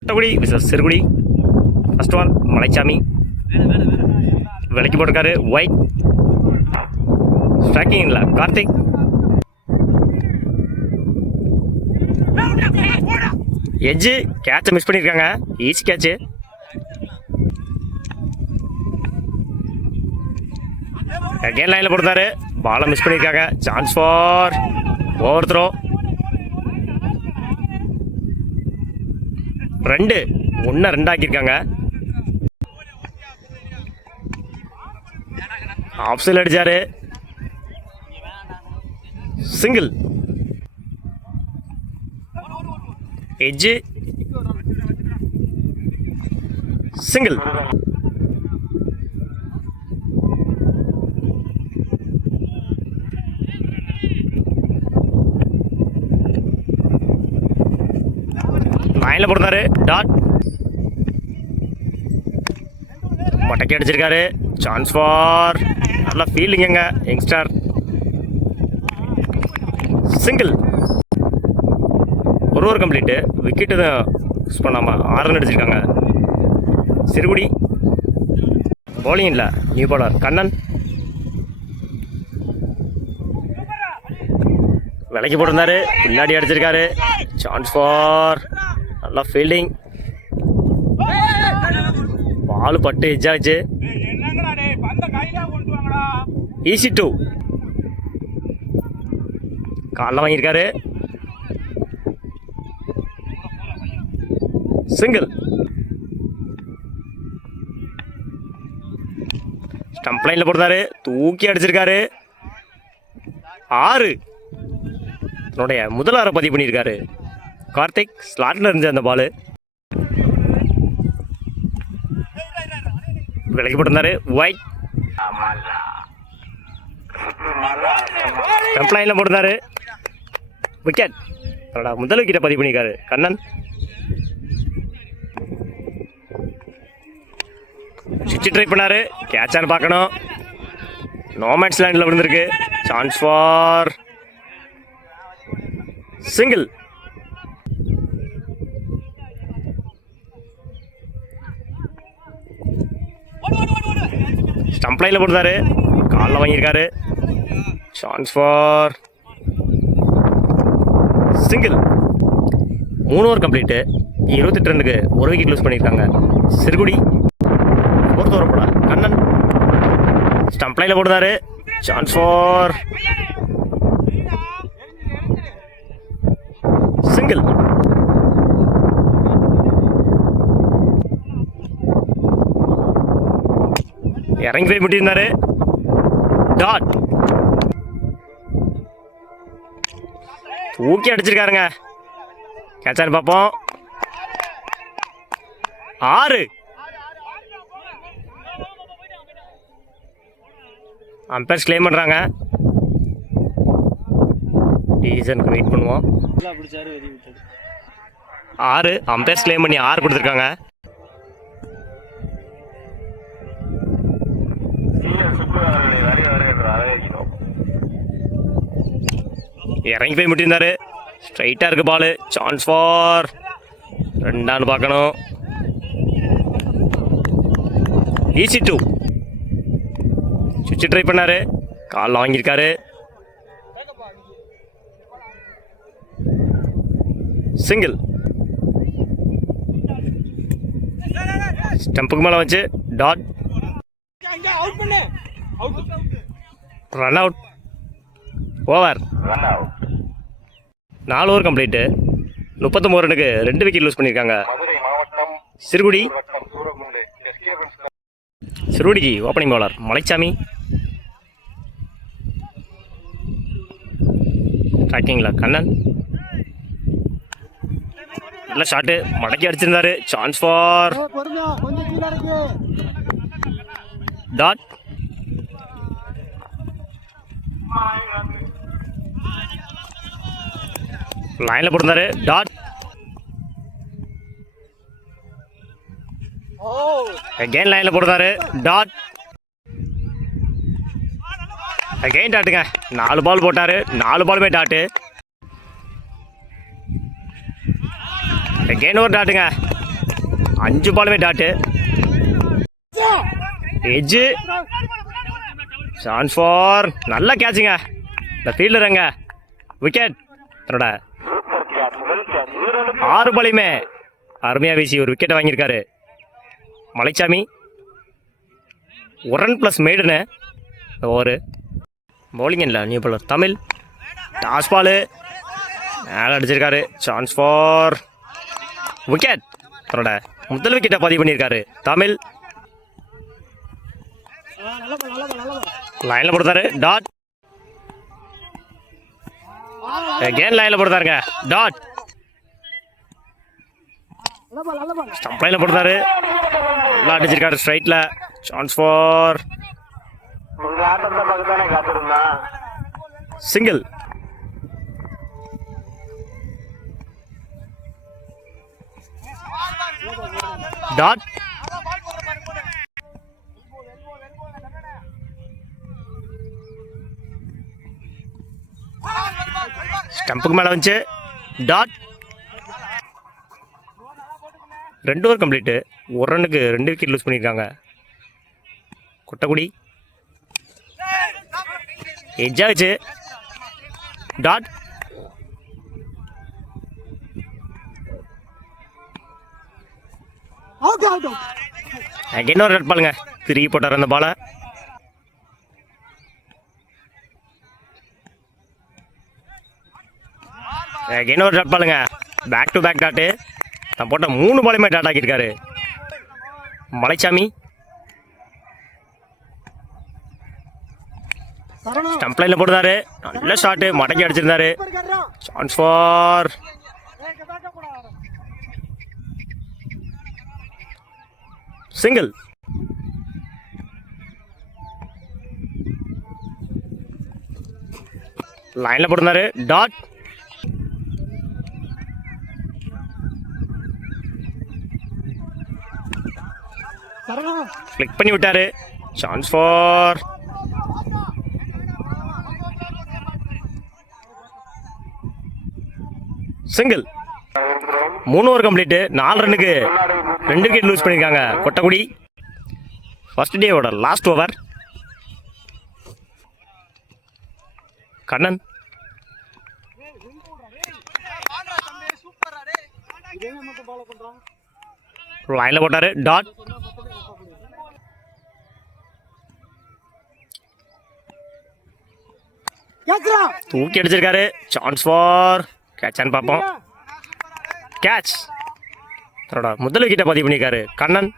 Kottakudi versus Sirukudi. First one Malaichami விலைக்கு போட்டிருக்காரு. White striking இல்லை கார்த்திக். எஜ்ஜு கேட்சை மிஸ் பண்ணியிருக்காங்க. Easy catch. அகேன் லைனில் போட்டாரு. பாலை மிஸ் பண்ணியிருக்காங்க. Chance for over throw. 2 ஆக்கியிருக்காங்க. ஆஃப் சைடில் அடிச்சாரு. சிங்கிள். Edge single. லைனில் போட்டாரு. டாட் மட்டைக்கு அடிச்சிருக்காரு. சான்ஸ் ஃபார் நல்லா ஃபீல்டிங்க யங்ஸ்டர். சிங்கிள். ஒரு கம்ப்ளீட்டு. விக்கெட்டு தான் யூஸ் பண்ணாமல் 6 ரன் அடிச்சிருக்காங்க. சிறுகுடி பவுலிங் இல்லை. நியூ பவுலர் கண்ணன் விலைக்கு போட்டிருந்தாரு. பின்னாடி அடிச்சிருக்காரு. சான்ஸ் ஃபார் நல்லா ஃபீல்டிங். பால் பட்டு எஜ்ஜாச்சு. ஈஸி 2. காலில் வாங்கியிருக்காரு. சிங்கிள். ஸ்டம்ப் லைனில் போட்டாரு. தூக்கி அடிச்சிருக்காரு. 6. தன்னுடைய முதல் 6 பதிவு பண்ணியிருக்காரு. கார்த்திக் ஸ்லாட்டில் இருந்துச்சு அந்த பால். விலைக்கு போட்டிருந்தாரு. ஒயிட் ஸ்டம்ப் லைனில் போட்டிருந்தாரு. விக்கெட். முதல் விக்கெட்டை பதிவு பண்ணியிருக்காரு கண்ணன். சிக்ஸ் ட்ரை பண்ணாரு. கேட்சான்னு பார்க்கணும். நோமேன்ஸ் லேண்டில் விழுந்திருக்கு. Chance for single. ஸ்டம்ப் லைனில் போட்டாரு. காலில் வாங்கியிருக்காரு. Chance for single. 3 over complete. 28 ரன்னுக்கு 1 விக்கெட் லூஸ் பண்ணியிருக்காங்க. சிறுகுடி 4th ஓவர் போட கண்ணன் ஸ்டம்ப் லைனில் போட்டாரு. Chance for single. இறங்கி போய் முட்டியிருந்தாரு. டாட் தூக்கி அடிச்சிருக்காருங்க. கேட்சான்னு பார்ப்போம். 6. அம்பையர்ஸ் கிளைம் பண்ணுறாங்க. டீசனுக்கு வெயிட் பண்ணுவோம். 6 அம்பையர்ஸ் கிளைம் பண்ணி 6 கொடுத்துருக்காங்க. இறங்கி போய் முட்டியிருந்தாரு. ஸ்ட்ரைட்டாக இருக்கு பால். சான்ஸ் ஃபார் 2 பார்க்கணும். ஈஸி 2. சுவிட்ச் ட்ரை பண்ணாரு. காலில் வாங்கியிருக்காரு. சிங்கிள். ஸ்டம்புக்கு மேலே வச்சு dot. Run out. Over. 4 over complete. 39 ரன்னுக்கு 2 விக்கெட் லூஸ் பண்ணியிருக்காங்க. சிறுகுடி. சிறுகுடிக்கு ஓப்பனிங் பவுலர் மலைச்சாமி. ட்ராக்கிங்கில் கண்ணன். நல்ல ஷாட்டு. மடக்கி அடிச்சிருந்தாரு. Chance for dot. லைனில் போட்டிருந்தாரு. டாட். அகெயின் லைனில் போட்டிருந்தாரு. டாட். அகெயின் டாட்டுங்க. 4 பால் போட்டார். 4 பாலுமே டாட்டு. again ஒரு டாட்டுங்க. 5 பாலுமே டாட்டு. எஜ் சான்ஸ் ஃபார் நல்ல கேட்சுங்க. இந்த ஃபீல்டருங்க விக்கெட். தன்னோட 6 பாலையுமே அருமையாக வீசி ஒரு விக்கெட்டை வாங்கியிருக்காரு மலைச்சாமி. 1 ரன் ப்ளஸ் மேடுன்னு ஓவர். பவுலிங் இல்லை new bowler Tamil. Toss ball மேலே அடிச்சிருக்காரு. Chance for wicket. தன்னோட முதல் விக்கெட்டை பதிவு பண்ணியிருக்காரு தமிழ். லைனில் போடுறாரு டாட். அகேன் லைனில் போடுறாருங்க டாட். ஸ்டம்ப் லைனில் போடுறாரு. நல்லா அடிச்சிருக்காரு ஸ்ட்ரைட்டில். Chance for single. டாட். ஸ்டம்புக்கு மேலே வந்துச்சு டாட். 2 over complete. 1 ரன்னுக்கு 2 விக்கெட் லூஸ் பண்ணியிருக்காங்க கொட்டக்குடி. எட்ஜ் ஆச்சு டாட். இன்னொரு ரெட் பாலுங்க. திரும்பி போட்டார் அந்த பாலை. இன்னொரு ரெட் பாலுங்க. Back to back dot. நான் போட்ட 3 பாலுமே டாட் ஆக்கியிருக்காரு மலைச்சாமி. ஸ்டம்ப் லைனில் போடுறாரு. நல்ல ஷாட்டு மடக்கி அடிச்சிருந்தாரு. Chance for single. லைனில் போடுறாரு டாட். கிளிக் பண்ணி விட்டாரு. Chance for single. 3 over complete. 4 ரன்னுக்கு 2 விக்கெட் லூஸ் பண்ணியிருக்காங்க கொட்டக்குடி. ஃபர்ஸ்ட் டேவோட லாஸ்ட் ஓவர். கண்ணன் லைனில் போட்டாரு டாட். தூக்கி அடிச்சிருக்காரு. சான்ஸ் ஃபார் கேட்சான்னு பார்ப்போம். கேட்ச். தன்னோட முதல் விக்கெட்டை பதிவு பண்ணியிருக்காரு கண்ணன்.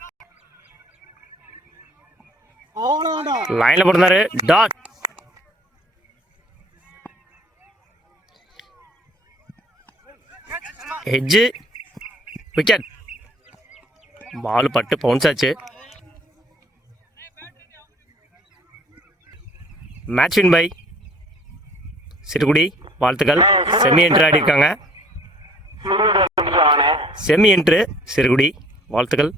லைனில் போட்டிருந்தாரு டாட். Edge wicket. பால் பட்டு பவுன்ஸ் ஆச்சு. மேட்ச் வின் பை சிறுகுடி. வாழ்த்துக்கள். செமி என்ட்ரு ஆடி இருக்காங்க. செமி என்ட்ரு சிறுகுடி. வாழ்த்துக்கள்.